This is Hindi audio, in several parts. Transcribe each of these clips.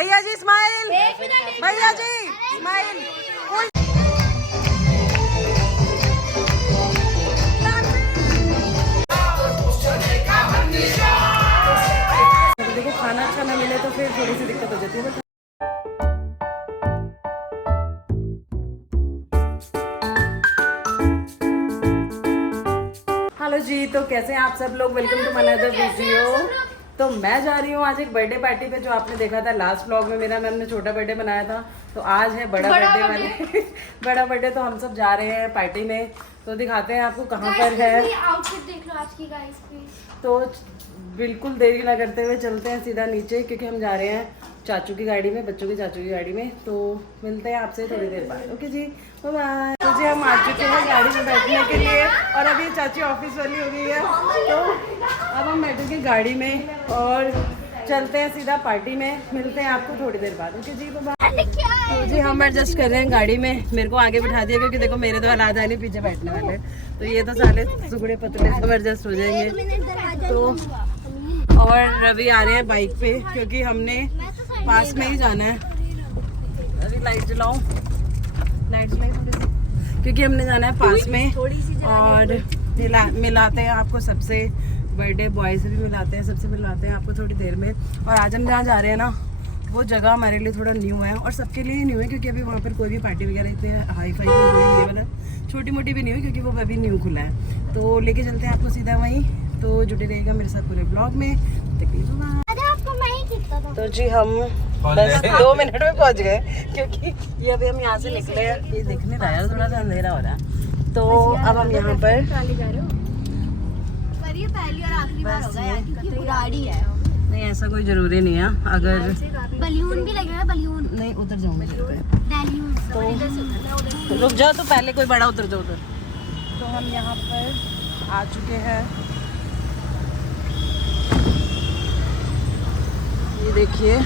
भैया जी स्माइल, भैया जी स्माइल। देखो खाना अच्छा ना मिले तो फिर थोड़ी सी दिक्कत हो जाती है। हेलो जी, तो कैसे हैं आप सब लोग। Welcome to another video. तो मैं जा रही हूँ आज एक बर्थडे पार्टी पे, जो आपने देखा था लास्ट व्लॉग में मेरा, मैंने छोटा बर्थडे बनाया था। तो आज है बड़ा बर्थडे वाले बड़ा बर्थडे। तो हम सब जा रहे हैं पार्टी में, तो दिखाते हैं आपको कहाँ पर है। आउटफिट देख लो आज की गाइस प्लीज। तो बिल्कुल देरी ना करते हुए चलते हैं सीधा नीचे, क्योंकि हम जा रहे हैं चाचू की गाड़ी में, बच्चों की चाचू की गाड़ी में। तो मिलते हैं आपसे थोड़ी देर बाद। ओके जी, बाय बाय। तो जी हम आ चुके हैं गाड़ी में बैठने के लिए, और अभी चाची ऑफिस वाली हो गई है। तो अब हम बैठेंगे गाड़ी में और चलते हैं सीधा पार्टी में। मिलते हैं आपको थोड़ी देर बाद। ओके जी, बाय बाय। तो जी हम एडजस्ट कर रहे हैं गाड़ी में। मेरे को आगे बिठा दिया, क्योंकि देखो मेरे तो हालात है नहीं पीछे बैठने वाले, तो ये तो साले सुगड़े पतले सब एडजस्ट हो जाएंगे। तो और रवि आ रहे हैं बाइक पे, क्योंकि हमने पास में ही जाना है। अभी लाइट जलाऊं, लाइट जलाई थोड़ी सी, क्योंकि हमने जाना है पास में। और मिलाते हैं आपको सबसे, बर्थडे बॉय से भी मिलाते हैं, सबसे मिलाते हैं आपको थोड़ी देर में। और आज हम जहाँ जा रहे हैं ना, वो जगह हमारे लिए थोड़ा न्यू है, और सबके लिए न्यू है, क्योंकि अभी वहाँ पर कोई भी पार्टी वगैरह इतनी हाई फाई कोई नहीं है, मतलब छोटी मोटी भी नहीं हुई, क्योंकि वो अभी न्यू खुला है। तो लेके चलते हैं आपको सीधा वहीं। तो जुड़े रहेगा मेरे साथ पूरे ब्लॉग में। तो जी हम बस 2 मिनट में पहुंच गए, क्योंकि ये अभी हम यहाँ से निकले हैं। ये दिख नहीं रहा है, थोड़ा सा अंधेरा हो रहा है। तो अब हम यहाँ पर पहली और आखिरी बार होगा यार, क्योंकि गाड़ी है। नहीं, ऐसा कोई जरूरी नहीं है। अगर बलून भी लगेगा, बलून नहीं उतर जाऊंगी तो रुक जाओ, तो पहले कोई बड़ा उतर जाओ उधर। तो हम यहाँ पर आ चुके हैं। ये देखिए,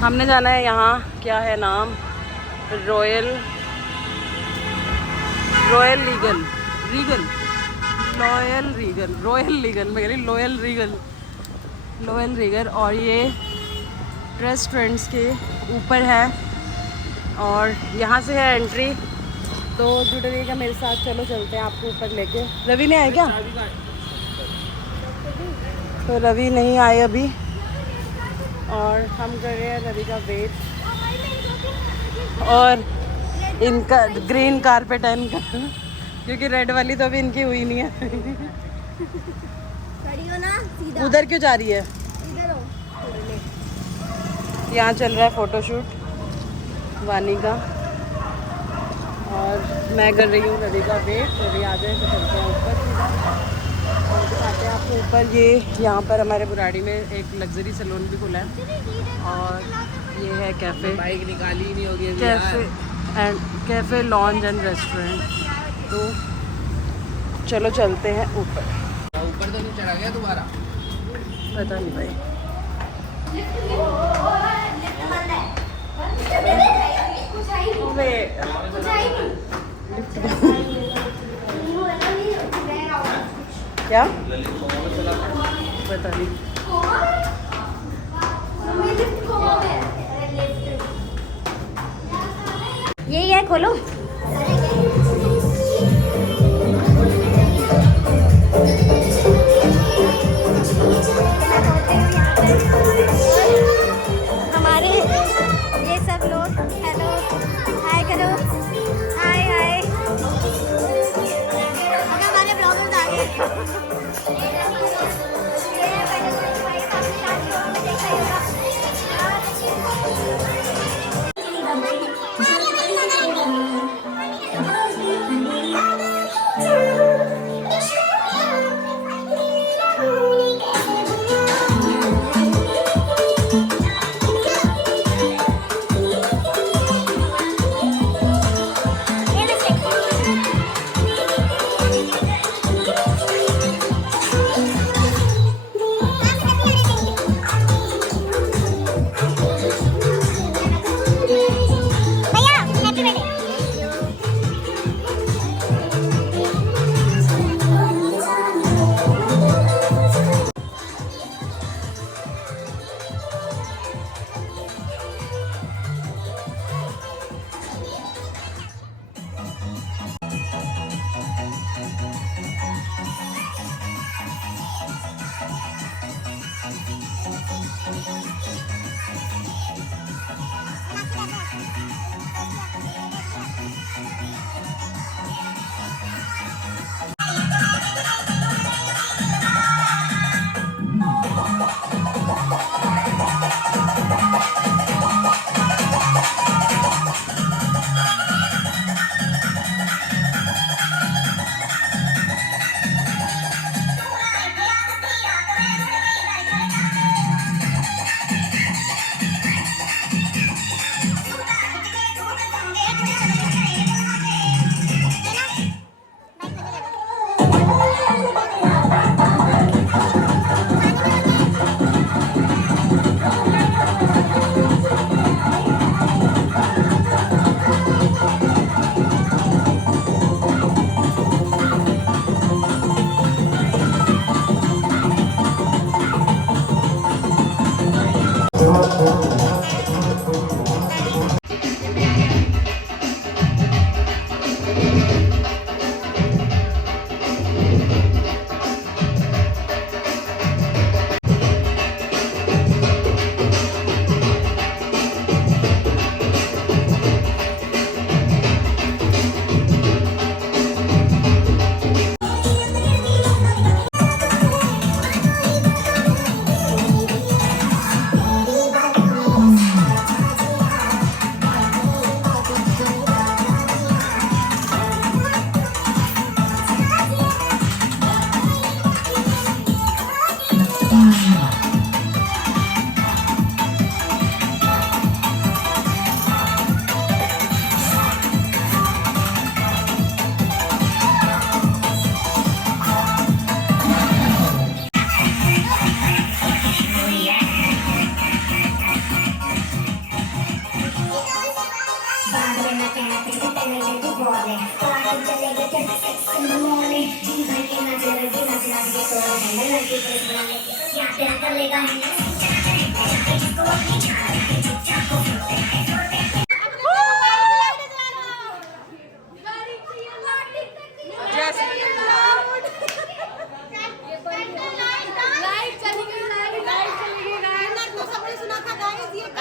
हमने जाना है यहाँ, क्या है नाम, रॉयल रीगल लॉयल रीगल। और ये रेस्टोरेंट्स के ऊपर है, और यहाँ से है एंट्री। तो जुड़ रहिएगा मेरे साथ, चलो चलते हैं आपको ऊपर लेके। रवि ने आए क्या? तो रवि नहीं आए अभी, और हम कर रहे हैं रवि का वेट। और इनका ग्रीन कारपेट है इनका, क्योंकि रेड वाली तो अभी इनकी हुई नहीं है। उधर क्यों जा रही है? यहाँ चल रहा है फोटोशूट वानी का, और मैं कर रही हूँ रवि का वेट। रवि आ जाए तो चलते हैं ऊपर और दिखाते हैं आपको ऊपर। ये यहाँ पर हमारे बुराड़ी में एक लग्जरी सैलून भी खुला है, और ये है कैफ़े, बाइक निकाली ही नहीं होगी, कैफ़े लॉन्ज एंड रेस्टोरेंट। तो चलो चलते हैं ऊपर। ऊपर तो नहीं चढ़ा गया दोबारा, पता नहीं भाई। क्या पता नहीं। यही है, खोलो। हमारे ये सब लोग, हेलो हाय करो, हाय हाय। हमारे ब्लॉगर्स आ गए।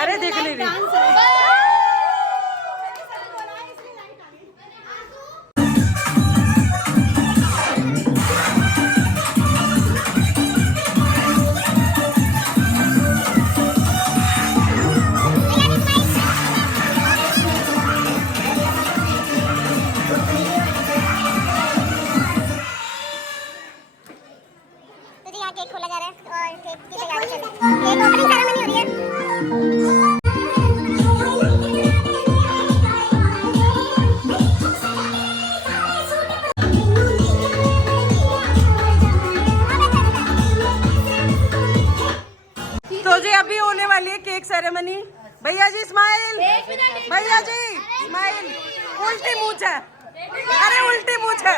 अरे देख ले रही तो यहाँ केक खोला जा रहा है और केक की तैयारी चल रही है। केक ओपनिंग सेरेमनी हो रही है। तो जी अभी होने वाली है केक सेरेमनी। भैया जी स्माइल, भैया जी स्माइल। उल्टी मूंछ है, अरे उल्टी मूंछ है,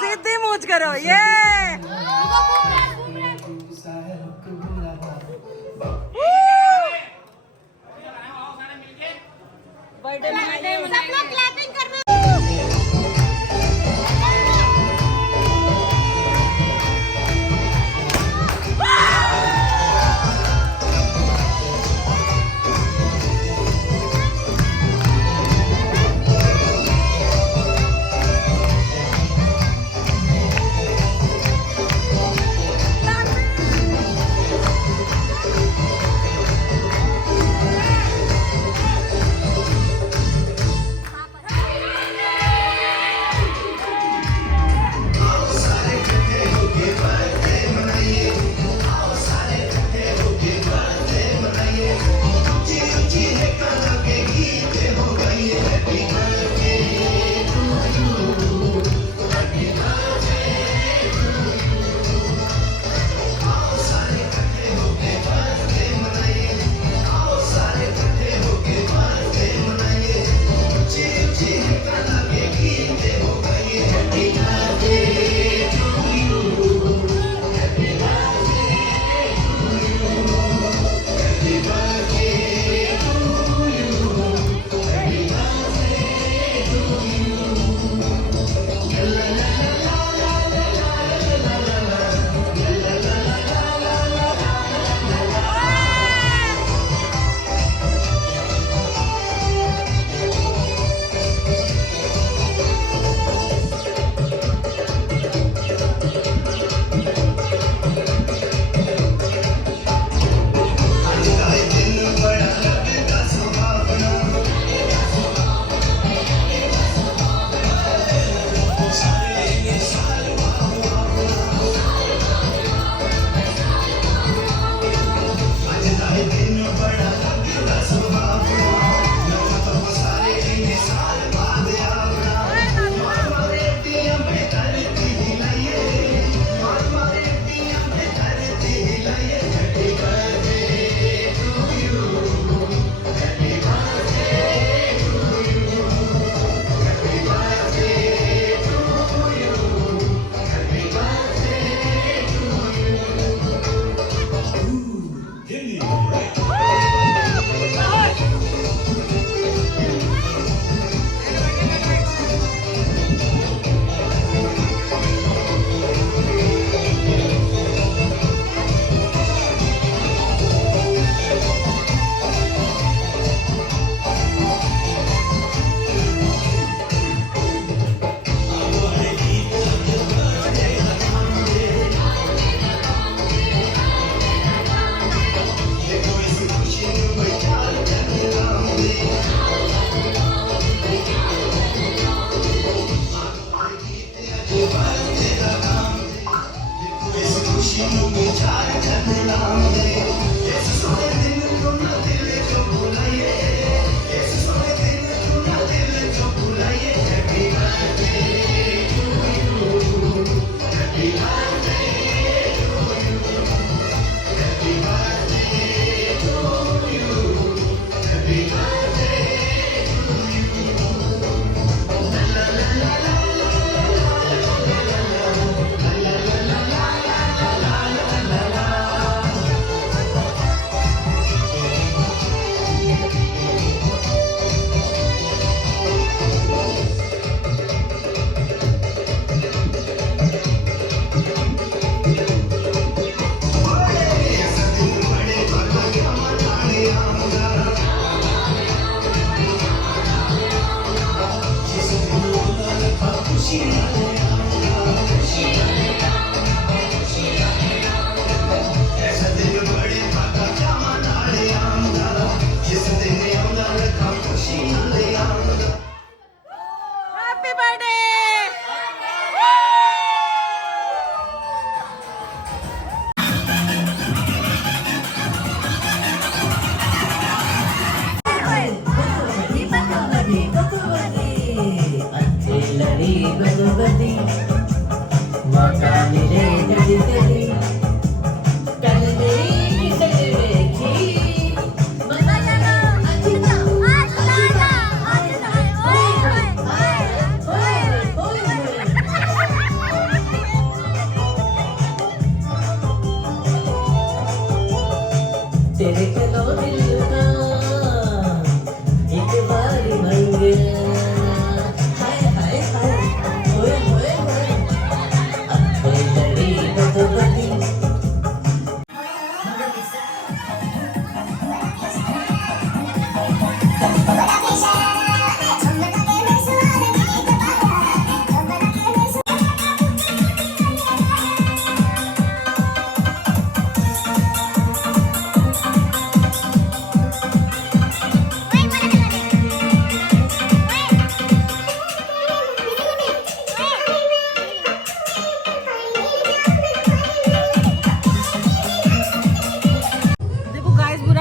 सीधी मूंछ करो। ये सब लोग क्लैपिंग कर रहे दो दिल का एक बार मंगे हाय हाय हाय होए होए होए अब कोई लड़ी तो बड़ी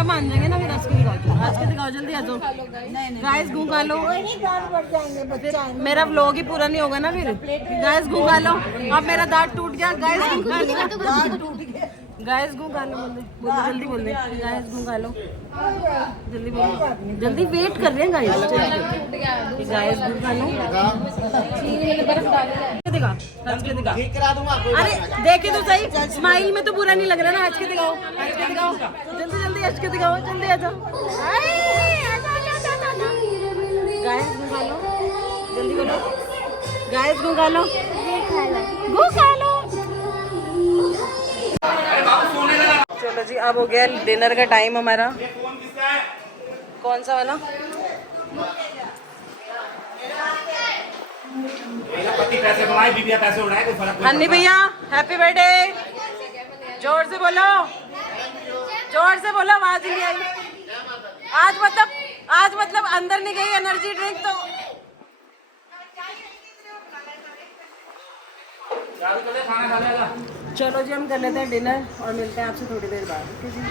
मान जाएंगे ना फिर आज के दिखाओ जल्दी आ जाओ गाइस गू खा लो मेरा व्लॉग ही पूरा नहीं होगा ना फिर गाइस गू खा लो अब मेरा दांत टूट गया गाइस गू खा लो गाइस गू खा लो बोलो जल्दी बोल गाइस गू खा लो जल्दी बोलो जल्दी वेट कर रहे हैं गाइस गाइस गू खा लो दिखा अरे देखे तो सही स्माइल में तो बुरा नहीं लग रहा ना आज के दिखाओ जल्दी जल्दी आज के दिखाओ जल्दी आ जाओ गाइस गू खा लो जल्दी बोलो गाइस गू खा लो गू खा लो चलो जी अब हो गया डिनर का टाइम हमारा कौन सा वाला पैसे बनाए बीबिया पैसे उड़ाए कोई फर्क हन्नी भैया हैप्पी बर्थडे जोर से बोलो आवाज नहीं आई आज मतलब अंदर नहीं गई एनर्जी ड्रिंक तो खाना खा लेगा। चलो जी हम कर लेते हैं डिनर और मिलते हैं आपसे थोड़ी देर बाद ओके जी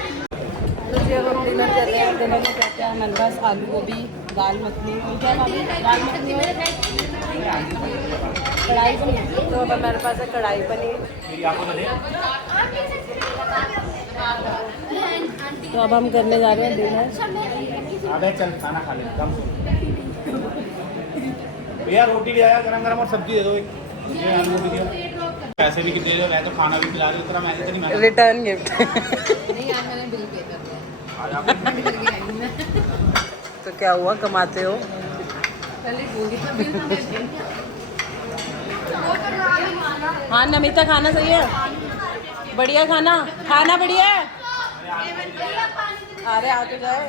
तो जी अब हम डिनर कर रहे हैं डिनर में क्या क्या है हमारे पास आलू गोभी दाल मखनी और क्या भाभी दाल मखनी और कढ़ाई पनीर तो अब हमारे पास है कढ़ाई पनीर तो अब हम करने जा रहे हैं डिनर अबे चल खाना खा ले कम भैया रोटी ले आया गरम गरम और सब्जी दे दो एक मुझे आलू भी दिया पैसे भी कितने दे रहे हो मैं तो खाना भी खिला रही हूँ तेरा मैंने तो नहीं रिटर्न गिफ्ट नहीं यार मैंने बिल पे कर दिया तो क्या हुआ कमाते हो पहले बोली था बिल तो दे देंगे। हाँ नमिता खाना सही है बढ़िया खाना बढ़िया है अरे आ तो जाए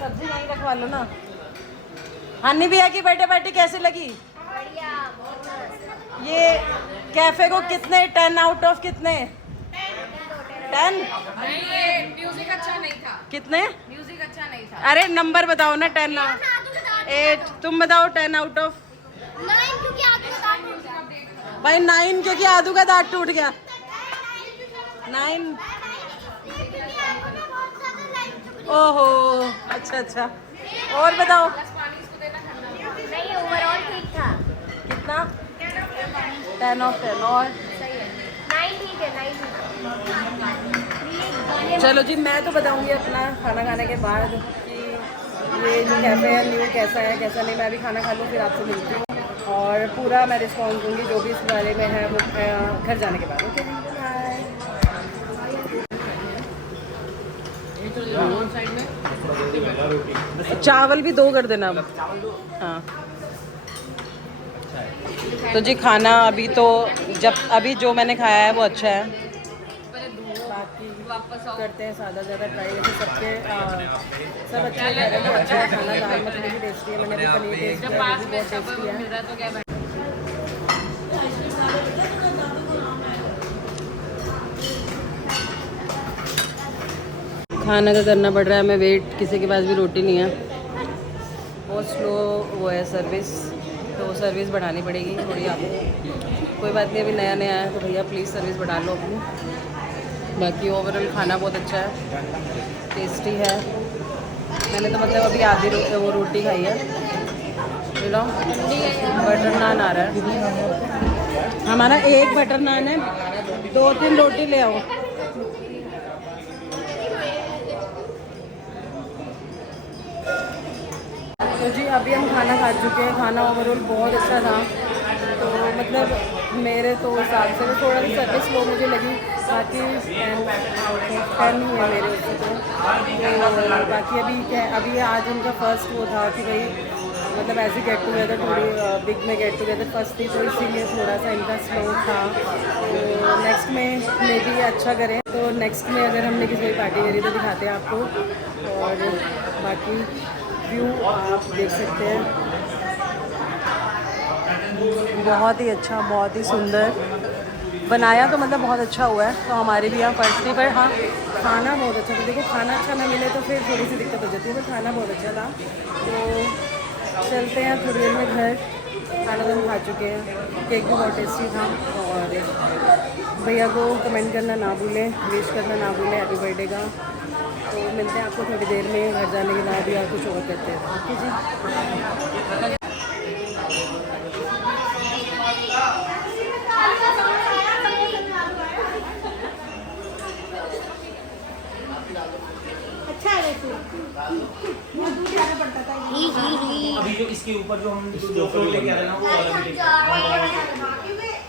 सब्जी नहीं रखवा लो ना हन्नी भैया की बर्थडे पार्टी कैसी लगी ये कैफे को कितने 10 आउट ऑफ कितने 10 म्यूजिक अच्छा नहीं था कितने म्यूजिक अच्छा नहीं था अरे नंबर बताओ ना 10 8 तुम बताओ 10 आउट ऑफ भाई 9 क्योंकि आदू का दांत टूट गया 9 ओहो अच्छा और बताओ नहीं ओवरऑल ठीक था कितना 10 ऑफ 10 और 9 ठीक है 9 चलो जी मैं तो बताऊंगी अपना खाना खाने के बाद कि ये जो कैफ़े है न्यू कैसा है कैसा नहीं मैं भी खाना खा लूँ फिर आपसे मिलती हूँ और पूरा मैं रिस्पॉन्स दूंगी जो भी इस बारे में है वो घर जाने के बाद ओके चावल भी 2 कर देना अब हाँ तो जी खाना अभी तो अभी जो मैंने खाया है वो अच्छा है बाकी करते हैं सादा ज़्यादा ट्राई जैसे सबके सब अच्छा कह रहे हैं अच्छा है खाना दाल मखनी भी टेस्टी है मैंने अभी पनीर टेस्ट किया वो भी बहुत टेस्टी है खाना का करना पड़ रहा है हमें वेट किसी के पास भी रोटी नहीं है बहुत स्लो वो है सर्विस तो सर्विस बढ़ानी पड़ेगी थोड़ी आपको कोई बात नहीं अभी नया नया है तो भैया प्लीज़ सर्विस बढ़ा लो अपनी बाकी ओवरऑल खाना बहुत अच्छा है टेस्टी है मैंने तो मतलब अभी आधी वो रोटी खाई है लो बटर नान आ रहा है हमारा एक बटर नान है 2-3 रोटी ले आओ तो जी अभी हम खाना खा चुके हैं खाना ओवरऑल बहुत अच्छा था तो मतलब मेरे तो हिसाब से थोड़ा सी सर्विस स्लो मुझे लगी बाकी 10 ही है मेरे उससे तो बाकी अभी आज उनका फर्स्ट वो था कि भाई मतलब ऐसे गेट टुगेदर थोड़ी बिग में गेट टुगेदर फर्स्ट थी, तो इसीलिए थोड़ा सा इनका स्लो था। तो नेक्स्ट में मे भी अच्छा करें, तो नेक्स्ट में अगर हमने किसी भी पार्टी करी तो दिखाते हैं आपको। और बाकी व्यू आप देख सकते हैं, बहुत ही अच्छा, बहुत ही सुंदर बनाया, तो मतलब बहुत अच्छा हुआ है। तो हमारे भी यहाँ फर्स्ट थी, पर हाँ खाना बहुत अच्छा था। देखो खाना अच्छा ना मिले तो फिर थोड़ी सी दिक्कत हो जाती है, पर खाना बहुत अच्छा था। तो चलते हैं थोड़ी देर में घर, खाना तो हम खा चुके हैं, केक भी बहुत टेस्टी था। और भैया को कमेंट करना ना भूलें, विश करना ना भूलें हैप्पी बर्थडे का। तो मिलते हैं आपको थोड़ी देर में घर जाने के बाद या कुछ और करते हैं। ओके जी। अभी जो इसके ऊपर जो हम जो फ्लोर लेके आ रहे हैं ना, वो वाला भी लेके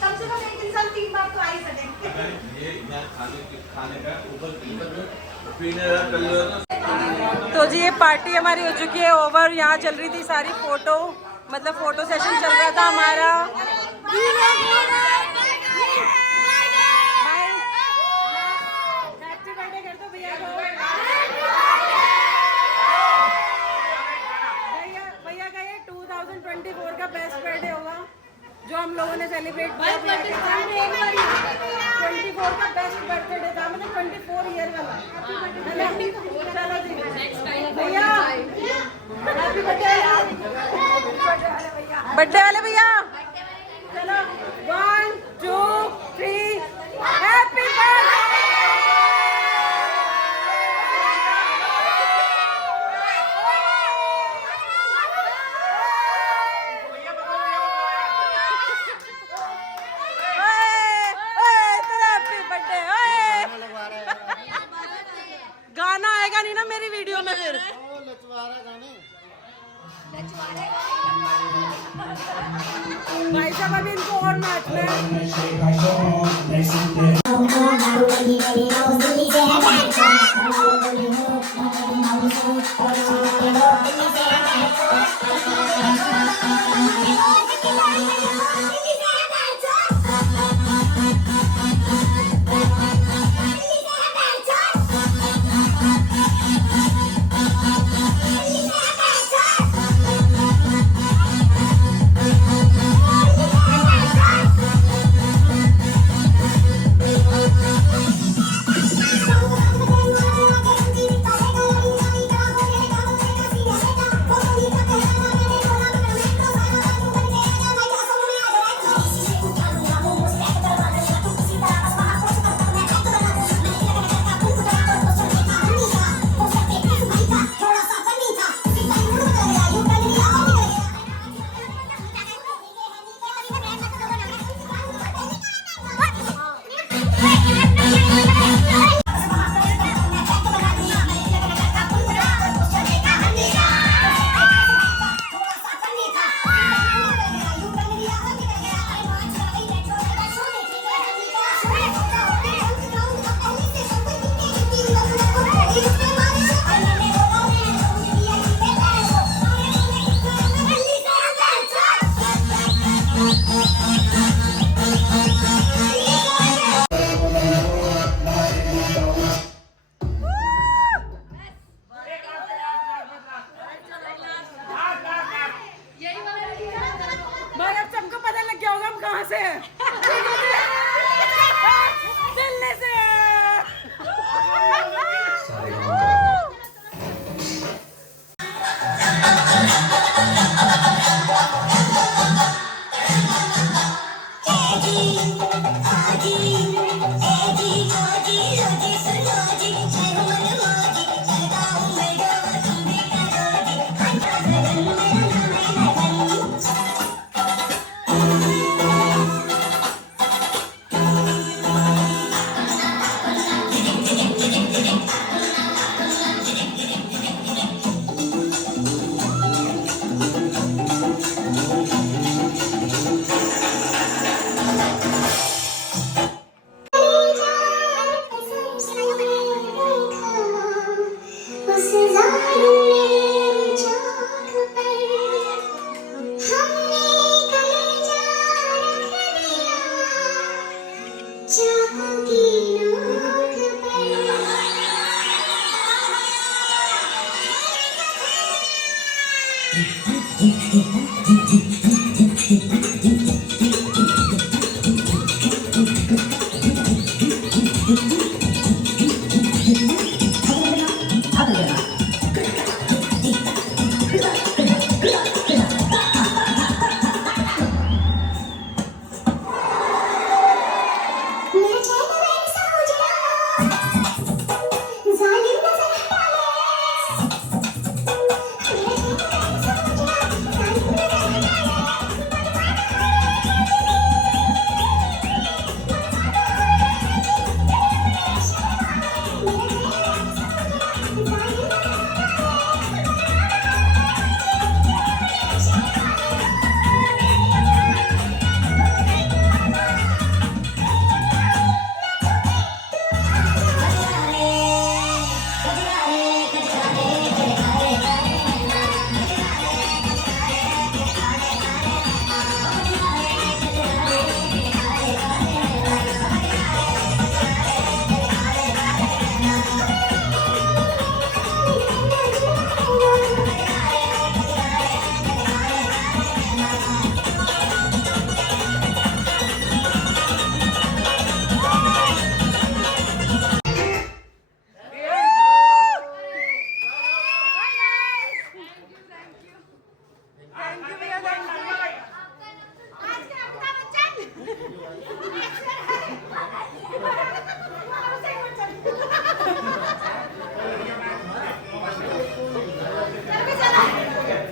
कम से कम एक इंसान 3 बार तो आ ही सके। तो जी ये पार्टी हमारी हो चुकी है ओवर। यहाँ चल रही थी सारी फोटो, मतलब फोटो सेशन चल रहा था हमारा। भैया का ये 2024 का बेस्ट बर्थडे होगा जो हम लोगों ने सेलिब्रेट किया। 24 का बेस्ट बर्थडे था, मतलब 24 ईयर वाला। चलो जी भैया, हैप्पी बर्थडे वाले भैया। चलो 1 2 3 हैप्पी बर्थडे। गाना आएगा नहीं ना मेरी वीडियो में फिर। भाई साहब अभी इनको और नाचना Thank you.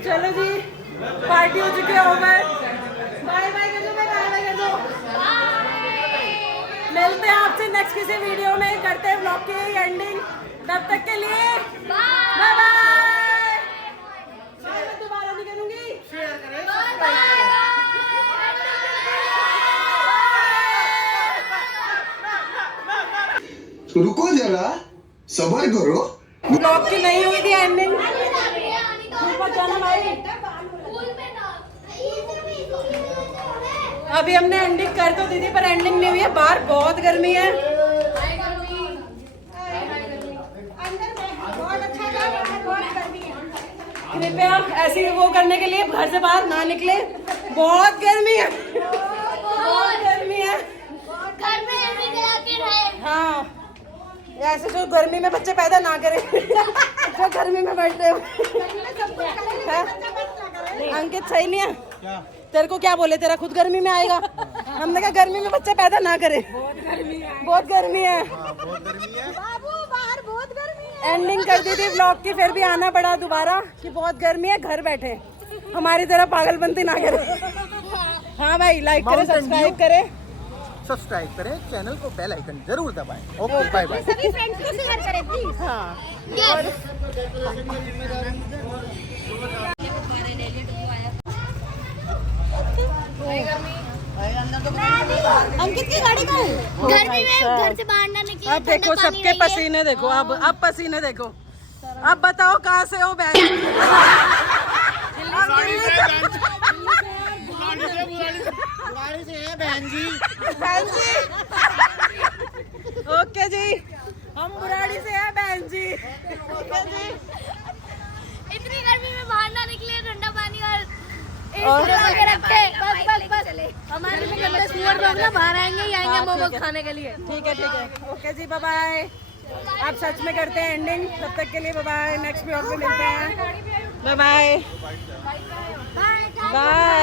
चलो जी, पार्टी हो चुकी है ओवर। बाय बाय कर दो, बाय बाय कर दो। मिलते हैं आपसे नेक्स्ट किसी वीडियो में, करते हैं व्लॉग की एंडिंग। तब तक के लिए बाय बाय। मैं दोबारा नहीं करूंगी। शेयर करें, रुको जरा, सबर करो। व्लॉग की नहीं हुई थी एंडिंग। जाना भाई, अभी हमने एंडिंग कर तो दी थी पर एंडिंग नहीं हुई है। बाहर बहुत गर्मी है। कृपया ऐसी वो करने के लिए घर से बाहर ना निकले, बहुत गर्मी है, बहुत गर्मी है। घर में हाँ, ऐसे जो गर्मी में बच्चे पैदा ना करें जो गर्मी में बैठते हैं। अंकित सही नहीं है क्या? तेरे को क्या बोले, तेरा खुद गर्मी में आएगा। हमने कहा गर्मी में बच्चे पैदा ना करे, बहुत गर्मी है। बाबू बाहर बहुत गर्मी है। एंडिंग कर दी थी व्लॉग की, फिर भी आना पड़ा दोबारा कि बहुत गर्मी है, घर बैठे हमारी तरह पागलपंती ना करे। हाँ भाई, लाइक करें, सब्सक्राइब करें, चैनल को बेल आइकन जरूर दबाएं। Okay, bye bye. सभी फ्रेंड्स को शेयर करें प्लीज। हाँ, अंकित की गाड़ी का गर्मी में घर से बाहर ना निकले। अब देखो सबके पसीने देखो, अब पसीने देखो। अब बताओ कहाँ से हो बहन? बहन जी। ओके जी, हम बुराड़ी से हैं बहन जी। ओके जी। इतनी गर्मी में बाहर ना निकले, ठंडा पानी और रखे। बस हमारे में गंदे सुअर लोग ना बाहर आएंगे ही आएंगे मोमोज खाने के लिए। ठीक है। ओके जी, बाय बाय। आप सच में करते हैं एंडिंग। तब तक के लिए बाय बाय। नेक्स्ट व्लॉग में मिलते हैं। Bye bye. बाय।